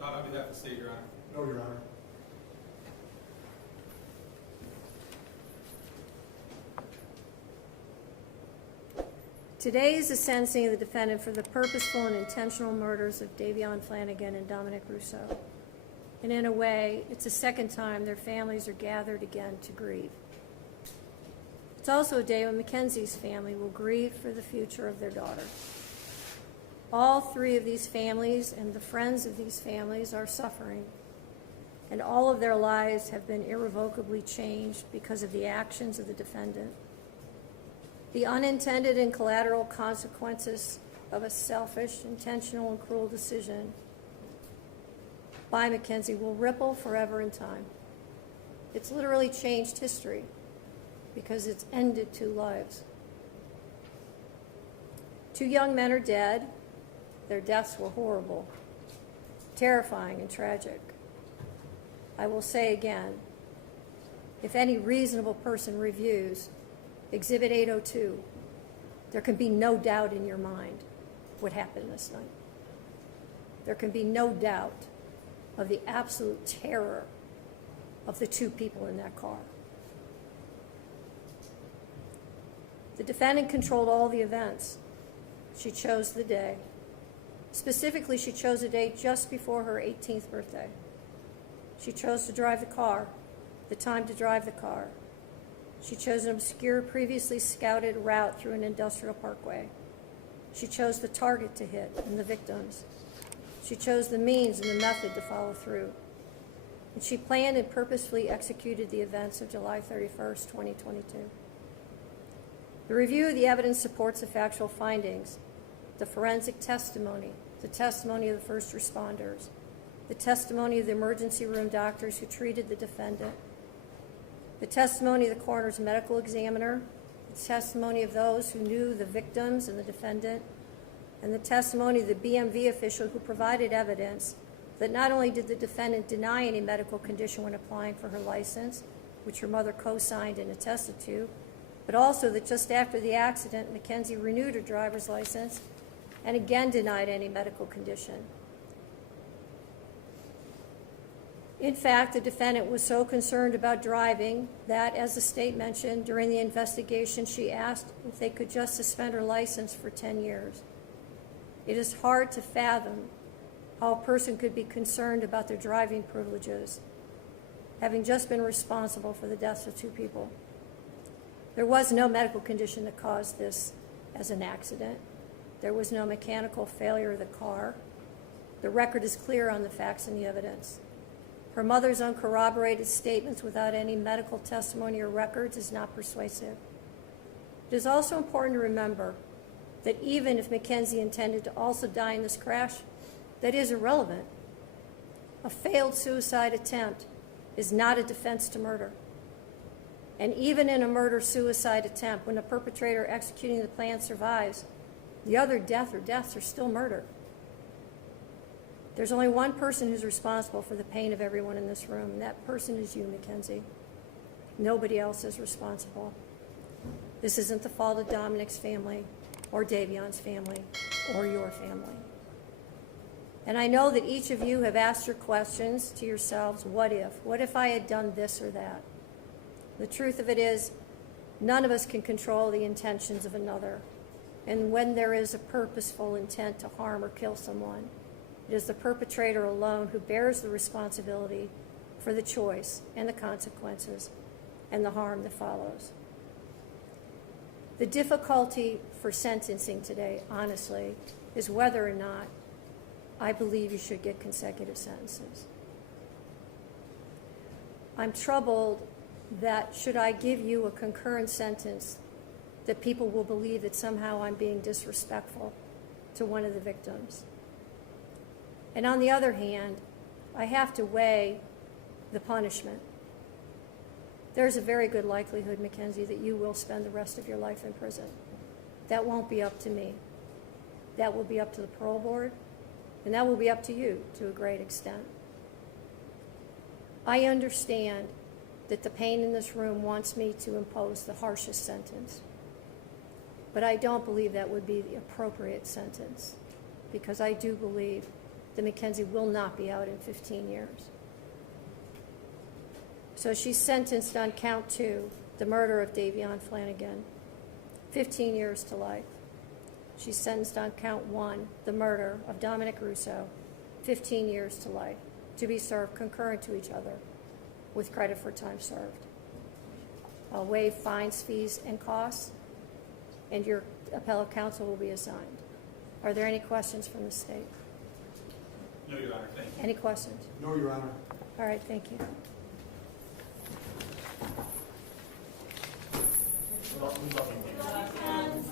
Not on behalf of the state, Your Honor. No, Your Honor. Today is the sentencing of the defendant for the purposeful and intentional murders of Davion Flanagan and Dominic Rousseau. And in a way, it's the second time their families are gathered again to grieve. It's also a day when Mackenzie's family will grieve for the future of their daughter. All three of these families and the friends of these families are suffering, and all of their lives have been irrevocably changed because of the actions of the defendant. The unintended and collateral consequences of a selfish, intentional, and cruel decision by Mackenzie will ripple forever in time. It's literally changed history because it's ended two lives. Two young men are dead. Their deaths were horrible, terrifying, and tragic. I will say again, if any reasonable person reviews Exhibit 802, there can be no doubt in your mind what happened this night. There can be no doubt of the absolute terror of the two people in that car. The defendant controlled all the events. She chose the day. Specifically, she chose a day just before her 18th birthday. She chose to drive the car, the time to drive the car. She chose an obscure, previously scouted route through an industrial parkway. She chose the target to hit and the victims. She chose the means and the method to follow through. And she planned and purposefully executed the events of July 31st, 2022. The review of the evidence supports the factual findings, the forensic testimony, the testimony of the first responders, the testimony of the emergency room doctors who treated the defendant, the testimony of the coroner's medical examiner, the testimony of those who knew the victims and the defendant, and the testimony of the BMV official who provided evidence that not only did the defendant deny any medical condition when applying for her license, which her mother co-signed and attested to, but also that just after the accident, Mackenzie renewed her driver's license and again denied any medical condition. In fact, the defendant was so concerned about driving that, as the state mentioned, during the investigation, she asked if they could just suspend her license for 10 years. It is hard to fathom how a person could be concerned about their driving privileges, having just been responsible for the deaths of two people. There was no medical condition that caused this as an accident. There was no mechanical failure of the car. The record is clear on the facts and the evidence. Her mother's uncorroborated statements without any medical testimony or records is not persuasive. It is also important to remember that even if Mackenzie intended to also die in this crash, that is irrelevant. A failed suicide attempt is not a defense to murder. And even in a murder-suicide attempt, when the perpetrator executing the plan survives, the other death or deaths are still murder. There's only one person who's responsible for the pain of everyone in this room, and that person is you, Mackenzie. Nobody else is responsible. This isn't the fault of Dominic's family, or Davion's family, or your family. And I know that each of you have asked your questions to yourselves, what if? What if I had done this or that? The truth of it is, none of us can control the intentions of another. And when there is a purposeful intent to harm or kill someone, it is the perpetrator alone who bears the responsibility for the choice and the consequences and the harm that follows. The difficulty for sentencing today, honestly, is whether or not I believe you should get consecutive sentences. I'm troubled that should I give you a concurrent sentence, that people will believe that somehow I'm being disrespectful to one of the victims. And on the other hand, I have to weigh the punishment. There's a very good likelihood, Mackenzie, that you will spend the rest of your life in prison. That won't be up to me. That will be up to the parole board, and that will be up to you to a great extent. I understand that the pain in this room wants me to impose the harshest sentence, but I don't believe that would be the appropriate sentence, because I do believe that Mackenzie will not be out in 15 years. So she's sentenced on count 2, the murder of Davion Flanagan, 15 years to life. She's sentenced on count 1, the murder of Dominic Russo, 15 years to life, to be served concurrent to each other with credit for time served. I'll waive fines, fees, and costs, and your appellate counsel will be assigned. Are there any questions from the state? No, Your Honor. Thank you. Any questions? No, Your Honor. All right, thank you. Welcome.